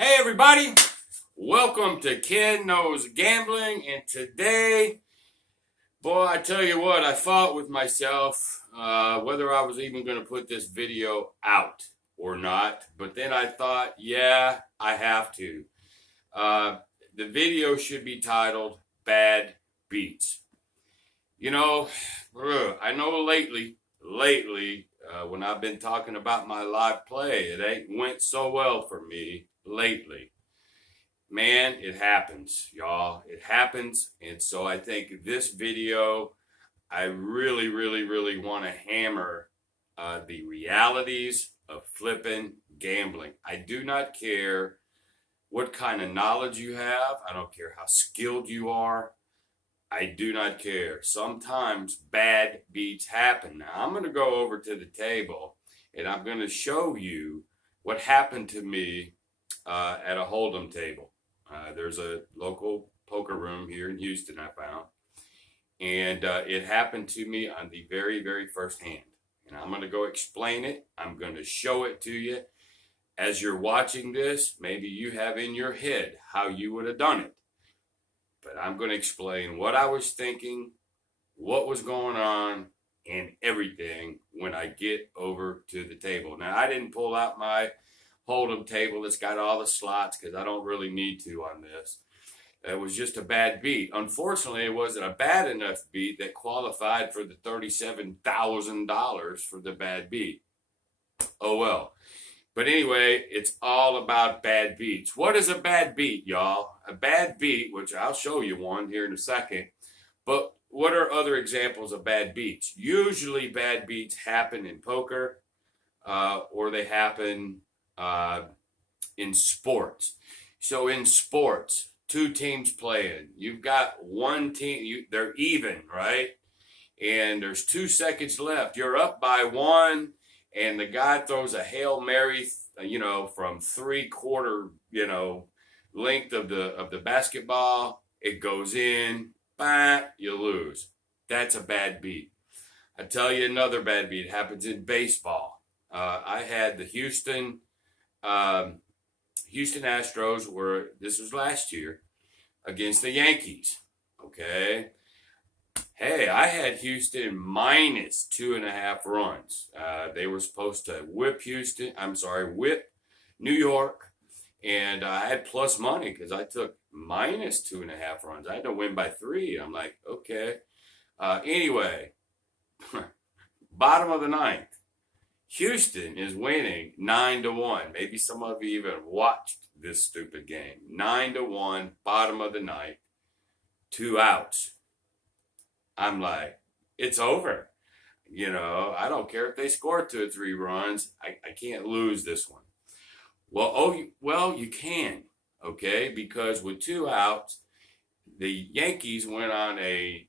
Hey everybody, welcome to Ken Knows Gambling, and today, boy, I tell you what, I fought with myself whether I was even going to put this video out or not, but then I thought, yeah, I have to. The video should be titled Bad Beats. You know, I know lately, when I've been talking about my live play, it ain't went so well for me lately. Man, it happens, y'all. It happens. And so I think this video, I really want to hammer the realities of flipping gambling. I do not care what kind of knowledge you have. I don't care how skilled you are. I do not care. Sometimes bad beats happen. Now, I'm going to go over to the table and I'm going to show you what happened to me at a Hold'em table. There's a local poker room here in Houston I found. And it happened to me on the very first hand. And I'm going to go explain it. I'm going to show it to you. As you're watching this, maybe you have in your head how you would have done it. But I'm going to explain what I was thinking, what was going on, and everything when I get over to the table. Now, I didn't pull out my Hold'em table that's got all the slots because I don't really need to on this. It was just a bad beat. Unfortunately, it wasn't a bad enough beat that qualified for the $37,000 for the bad beat. Oh well. But anyway, it's all about bad beats. What is a bad beat, y'all? A bad beat, which I'll show you one here in a second. But what are other examples of bad beats? Usually bad beats happen in poker or they happen in sports. So in sports, two teams playing. You've got one team, they're even, right? And there's 2 seconds left. You're up by 1. And the guy throws a Hail Mary, from 3/4, length of the basketball. It goes in, bang, you lose. That's a bad beat. I tell you another bad beat. It happens in baseball. I had the Houston Astros this was last year, against the Yankees. Okay. Hey, I had Houston minus 2.5 runs. They were supposed to whip New York. And I had plus money because I took minus 2.5 runs. I had to win by 3. I'm like, okay. Anyway, bottom of the 9th. Houston is winning 9-1. Maybe some of you even watched this stupid game. 9-1, bottom of the 9th. 2 outs. I'm like, it's over. I don't care if they score 2 or 3 runs. I can't lose this one. Well, you can, okay? Because with 2 outs, the Yankees went on a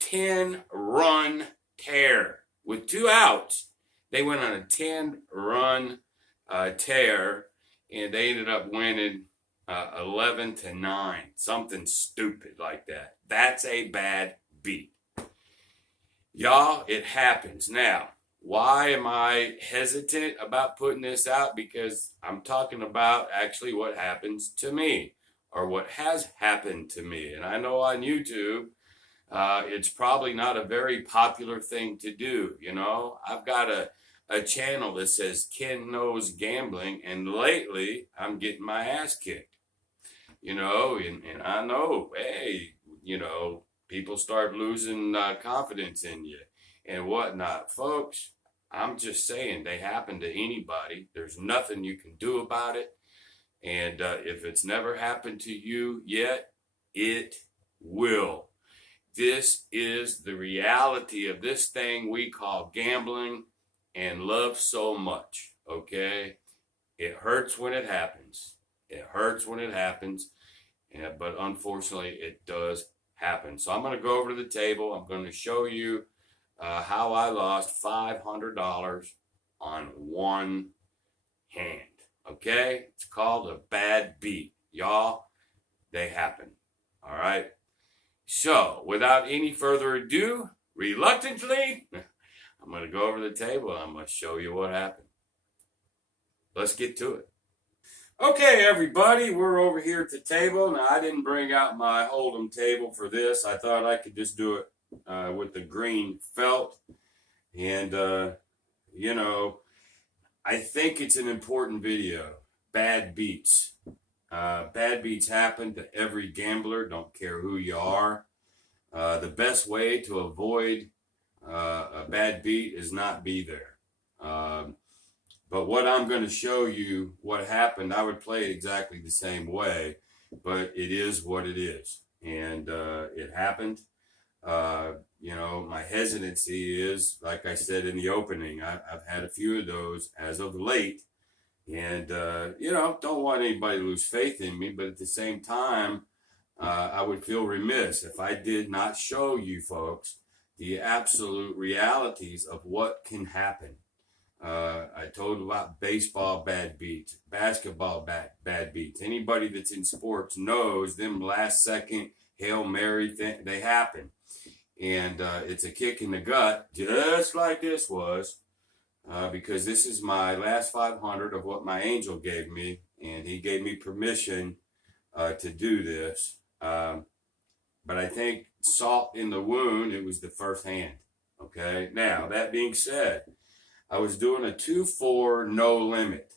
10-run tear. With 2 outs, they went on a 10-run tear, and they ended up winning 11-9, something stupid like that. That's a bad beat. Y'all, it happens. Now, why am I hesitant about putting this out? Because I'm talking about actually what happens to me, or what has happened to me. And I know on YouTube, it's probably not a very popular thing to do. I've got a channel that says Ken Knows Gambling, and lately I'm getting my ass kicked. And I know, hey, people start losing confidence in you and whatnot. Folks, I'm just saying they happen to anybody. There's nothing you can do about it. And if it's never happened to you yet, it will. This is the reality of this thing we call gambling and love so much, okay? It hurts when it happens. It hurts when it happens, but unfortunately, it does happen. So I'm going to go over to the table. I'm going to show you how I lost $500 on one hand. Okay? It's called a bad beat. Y'all, they happen. All right? So, without any further ado, reluctantly, I'm going to go over to the table and I'm going to show you what happened. Let's get to it. Okay, everybody, we're over here at the table. Now, I didn't bring out my Hold'em table for this. I thought I could just do it with the green felt. And, you know, I think it's an important video. Bad beats. Bad beats happen to every gambler, don't care who you are. The best way to avoid a bad beat is not be there. But what I'm going to show you, what happened, I would play it exactly the same way, but it is what it is. And it happened. You know, my hesitancy is, like I said in the opening, I've had a few of those as of late. And, you know, don't want anybody to lose faith in me, but at the same time, I would feel remiss if I did not show you folks the absolute realities of what can happen. I told about baseball bad beats, basketball bad beats. Anybody that's in sports knows them last second Hail Mary they happen. And it's a kick in the gut, just like this was, because this is my last 500 of what my angel gave me, and he gave me permission to do this. But I think salt in the wound, it was the first hand. Okay, now that being said, I was doing a 2-4 no limit.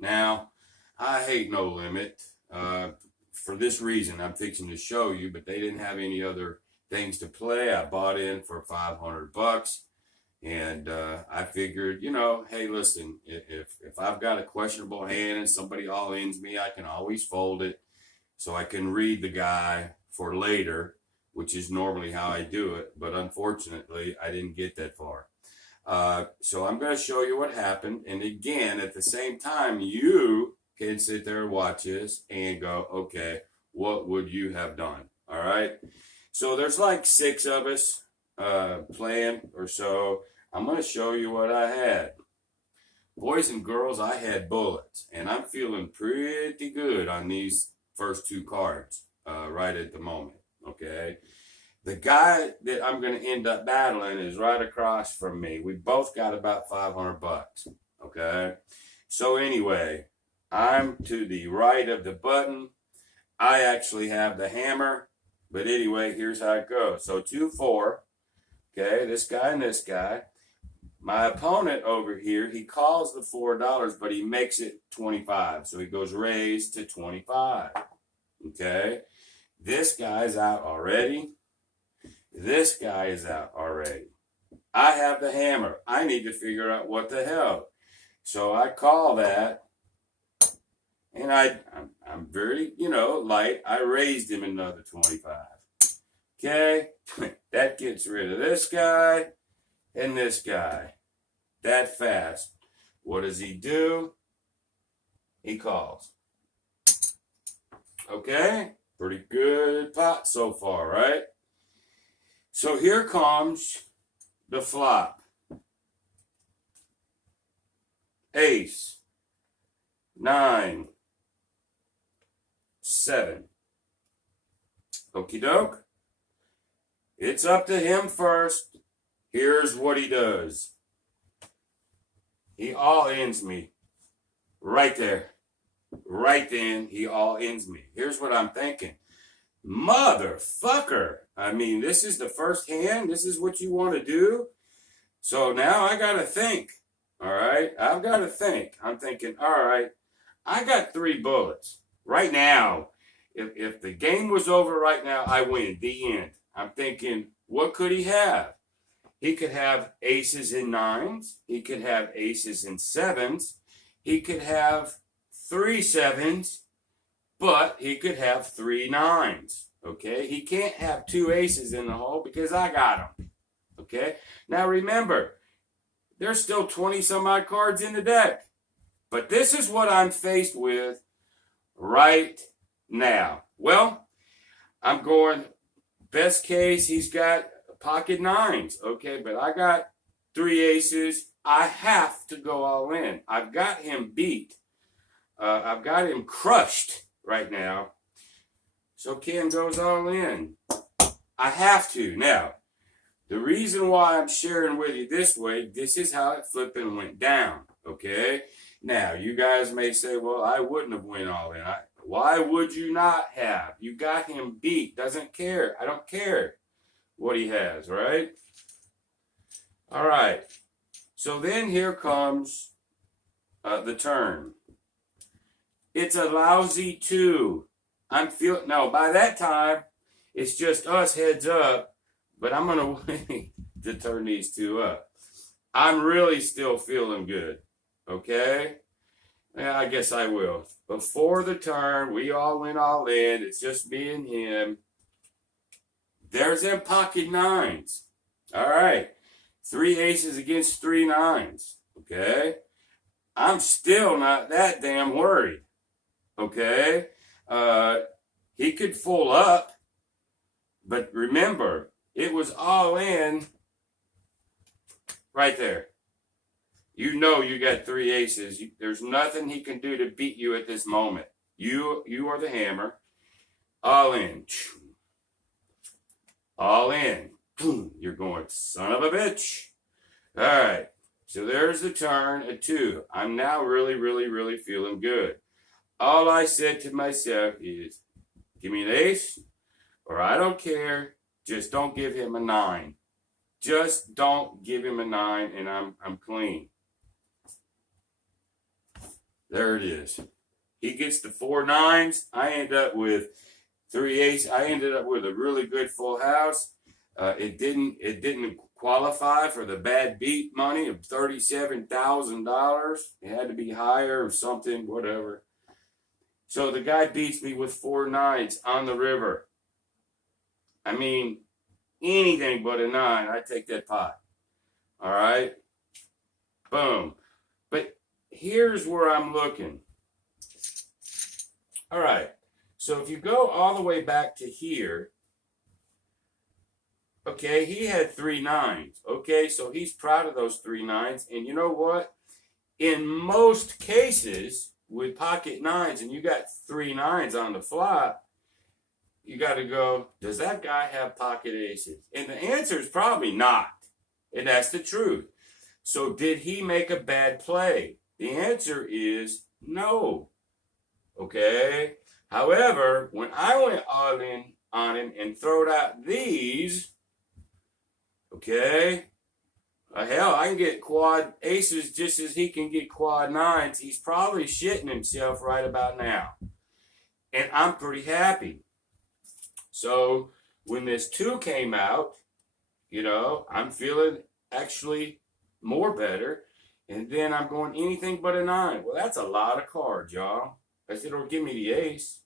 Now, I hate no limit for this reason. I'm fixing to show you, but they didn't have any other things to play. I bought in for $500, and I figured, you know, hey, listen, if I've got a questionable hand and somebody all-ins me, I can always fold it so I can read the guy for later, which is normally how I do it. But unfortunately, I didn't get that far. So I'm going to show you what happened. And again, at the same time, you can sit there and watch this and go, okay, what would you have done? All right. So there's like 6 of us playing or so. I'm going to show you what I had. Boys and girls, I had bullets. And I'm feeling pretty good on these first 2 cards right at the moment. Okay. The guy that I'm going to end up battling is right across from me. We both got about $500. Okay. So anyway, I'm to the right of the button. I actually have the hammer. But anyway, here's how it goes. So 2-4. Okay. This guy and this guy. My opponent over here, he calls the $4, but he makes it 25. So he goes raised to 25. Okay. This guy's out already. This guy is out already. I have the hammer. I need to figure out what the hell. So I call that. And I'm very, you know, light. I raised him another 25. Okay. That gets rid of this guy and this guy. That fast. What does he do? He calls. Okay. Pretty good pot so far, right? So here comes the flop. Ace, 9, 7. Okie doke. It's up to him first. Here's what he does. He all-ins me. Right there. Right then, he all-ins me. Here's what I'm thinking. Motherfucker. I mean, this is the first hand. This is what you want to do. So now I got to think. All right. I've got to think. I'm thinking, all right, I got 3 bullets right now. If the game was over right now, I win. The end. I'm thinking, what could he have? He could have aces and 9s. He could have aces and 7s. He could have 3 7s. But he could have 3 9s, okay? He can't have 2 aces in the hole because I got them, okay? Now remember, there's still 20-some-odd cards in the deck. But this is what I'm faced with right now. Well, I'm going, best case, he's got pocket 9s, okay? But I got 3 aces. I have to go all in. I've got him beat. I've got him crushed right now. So Ken goes all in. I have to. Now, the reason why I'm sharing with you this way, this is how it flipping went down, okay? Now, you guys may say, well, I wouldn't have went all in. Why would you not have? You got him beat. Doesn't care. I don't care what he has, right? All right. So then here comes the turn. It's a lousy 2. I'm feeling, no, by that time, it's just us heads up, but I'm going to wait to turn these 2 up. I'm really still feeling good, okay? Yeah, I guess I will. Before the turn, we all went all in. It's just me and him. There's them pocket 9s. All right. 3 aces against 3 9s, okay? I'm still not that damn worried. Okay, he could full up, but remember, it was all in right there. You know you got 3 aces. There's nothing he can do to beat you at this moment. You are the hammer. All in. All in. You're going, son of a bitch. All right, so there's the turn, a 2. I'm now really, really, really feeling good. All I said to myself is, give me an ace, or I don't care. Just don't give him a 9. Just don't give him a 9, and I'm clean. There it is. He gets the 4 9s. I end up with 3 aces. I ended up with a really good full house. It didn't qualify for the bad beat money of $37,000. It had to be higher or something, whatever. So the guy beats me with 4 9s on the river. I mean, anything but a 9, I take that pot. All right? Boom. But here's where I'm looking. All right. So if you go all the way back to here, okay, he had 3 9s. Okay, so he's proud of those 3 9s. And you know what? In most cases, with pocket 9s and you got 3 9s on the flop, you got to go, does that guy have pocket aces? And the answer is probably not. And that's the truth. So did he make a bad play? The answer is no. Okay? However, when I went all in on him and throwed out these, okay, hell, I can get quad aces just as he can get quad 9s. He's probably shitting himself right about now. And I'm pretty happy. So when this 2 came out, you know, I'm feeling actually more better. And then I'm going anything but a 9. Well, that's a lot of cards, y'all. I said, or give me the ace.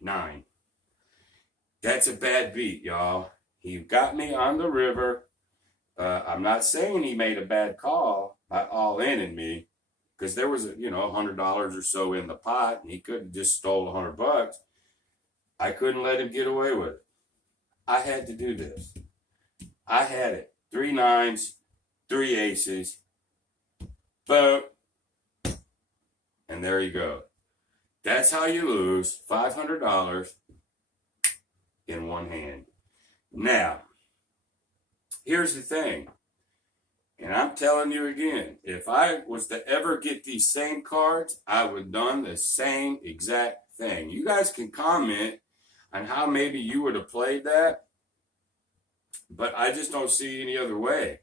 9. That's a bad beat, y'all. He got me on the river. I'm not saying he made a bad call by all in me, because there was, $100 or so in the pot, and he could have just stole $100. I couldn't let him get away with it. I had to do this. I had it. 3 9s, 3 aces. Boom. And there you go. That's how you lose $500 in one hand. Now, here's the thing, and I'm telling you again, if I was to ever get these same cards, I would have done the same exact thing. You guys can comment on how maybe you would have played that, but I just don't see any other way.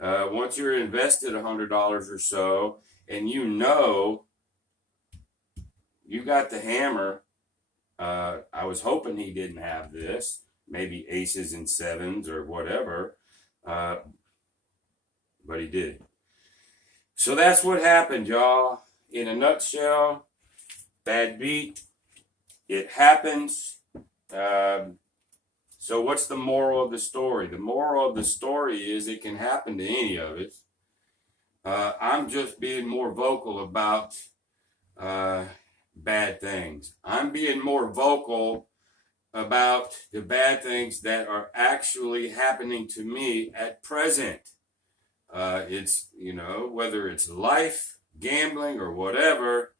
Once you're invested $100 or so, and you got the hammer, I was hoping he didn't have this. Maybe aces and 7s or whatever, but he did. So that's what happened, y'all. In a nutshell, bad beat. It happens. So what's the moral of the story? The moral of the story is it can happen to any of us. I'm just being more vocal about bad things. I'm being more vocal about the bad things that are actually happening to me at present. It's, whether it's life, gambling, or whatever,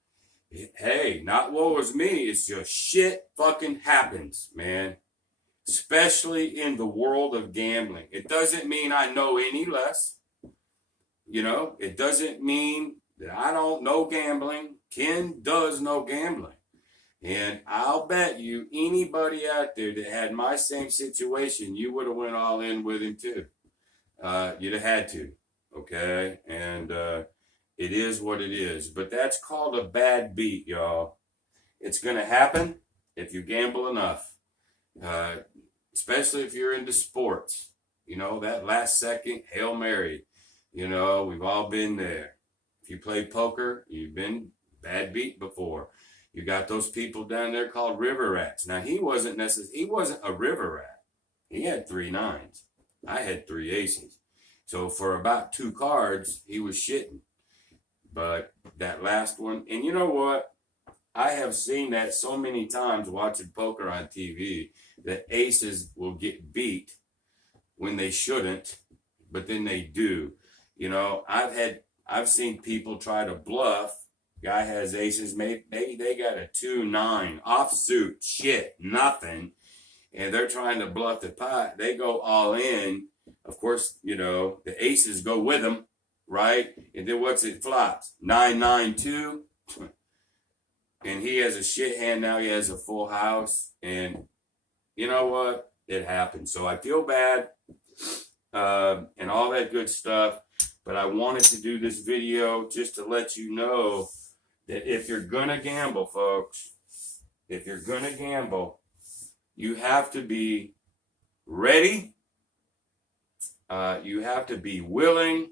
hey, not woe is me. It's just shit fucking happens, man. Especially in the world of gambling. It doesn't mean I know any less. You know, it doesn't mean that I don't know gambling. Ken does know gambling. And I'll bet you anybody out there that had my same situation, you would have went all in with him too. You'd have had to, okay? And it is what it is. But that's called a bad beat, y'all. It's going to happen if you gamble enough, especially if you're into sports. You know, that last second Hail Mary. You know, we've all been there. If you play poker, you've been bad beat before. You got those people down there called river rats. Now, he wasn't a river rat. He had 3 9s. I had 3 aces. So for about 2 cards, he was shitting. But that last one, and you know what? I have seen that so many times watching poker on TV that aces will get beat when they shouldn't, but then they do. You know, I've seen people try to bluff. Guy has aces, maybe they got a 2-9 offsuit, shit, nothing, and they're trying to bluff the pot. They go all in. Of course, you know, the aces go with them, right? And then what's it flops? 9-9-2. And he has a shit hand now. He has a full house, and you know what? It happens. So I feel bad, and all that good stuff. But I wanted to do this video just to let you know that if you're going to gamble, folks, if you're going to gamble, you have to be ready. You have to be willing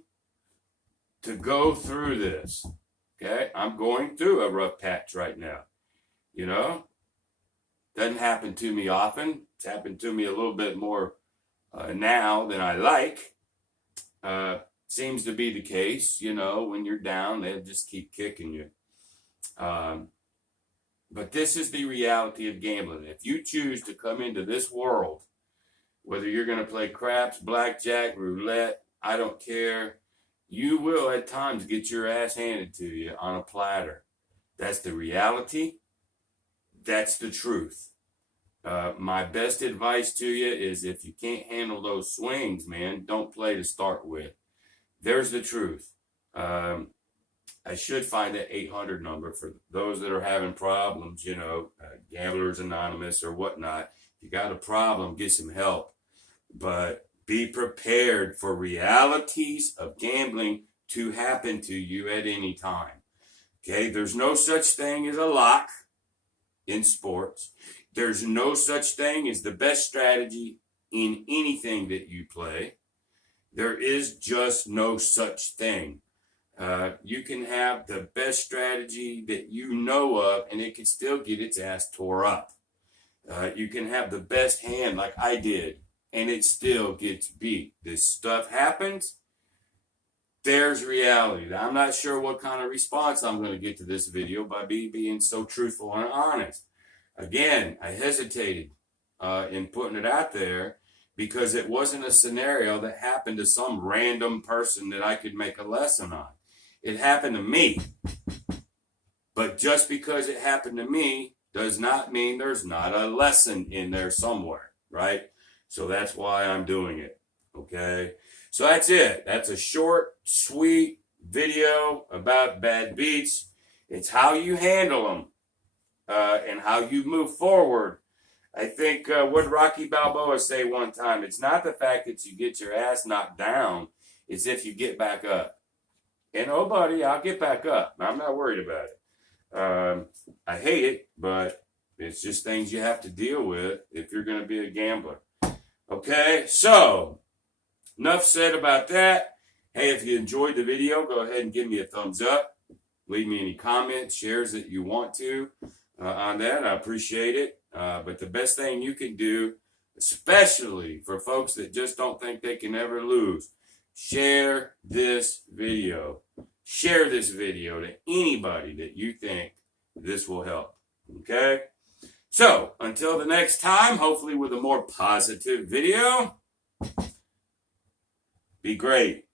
to go through this. Okay? I'm going through a rough patch right now. You know? Doesn't happen to me often. It's happened to me a little bit more now than I like. Seems to be the case, you know, when you're down, they'll just keep kicking you. But this is the reality of gambling. If you choose to come into this world, whether you're going to play craps, blackjack, roulette, I don't care, you will at times get your ass handed to you on a platter. That's the reality. That's the truth. My best advice to you is if you can't handle those swings, man, don't play to start with. There's the truth. I should find that 800 number for those that are having problems, you know, Gamblers Anonymous or whatnot. If you got a problem, get some help. But be prepared for realities of gambling to happen to you at any time. Okay, there's no such thing as a lock in sports. There's no such thing as the best strategy in anything that you play. There is just no such thing. You can have the best strategy that you know of, and it can still get its ass tore up. You can have the best hand like I did, and it still gets beat. This stuff happens. There's reality. I'm not sure what kind of response I'm going to get to this video by being so truthful and honest. Again, I hesitated in putting it out there because it wasn't a scenario that happened to some random person that I could make a lesson on. It happened to me. But just because it happened to me does not mean there's not a lesson in there somewhere, right? So that's why I'm doing it, okay? So that's it. That's a short, sweet video about bad beats. It's how you handle them and how you move forward. I think what did Rocky Balboa say one time? It's not the fact that you get your ass knocked down. It's if you get back up. And oh, buddy, I'll get back up. I'm not worried about it. I hate it, but it's just things you have to deal with if you're going to be a gambler. Okay, so enough said about that. Hey, if you enjoyed the video, go ahead and give me a thumbs up. Leave me any comments, shares that you want to on that. I appreciate it. But the best thing you can do, especially for folks that just don't think they can ever lose, share this video. Share this video to anybody that you think this will help. Okay? So, until the next time, hopefully with a more positive video, be great.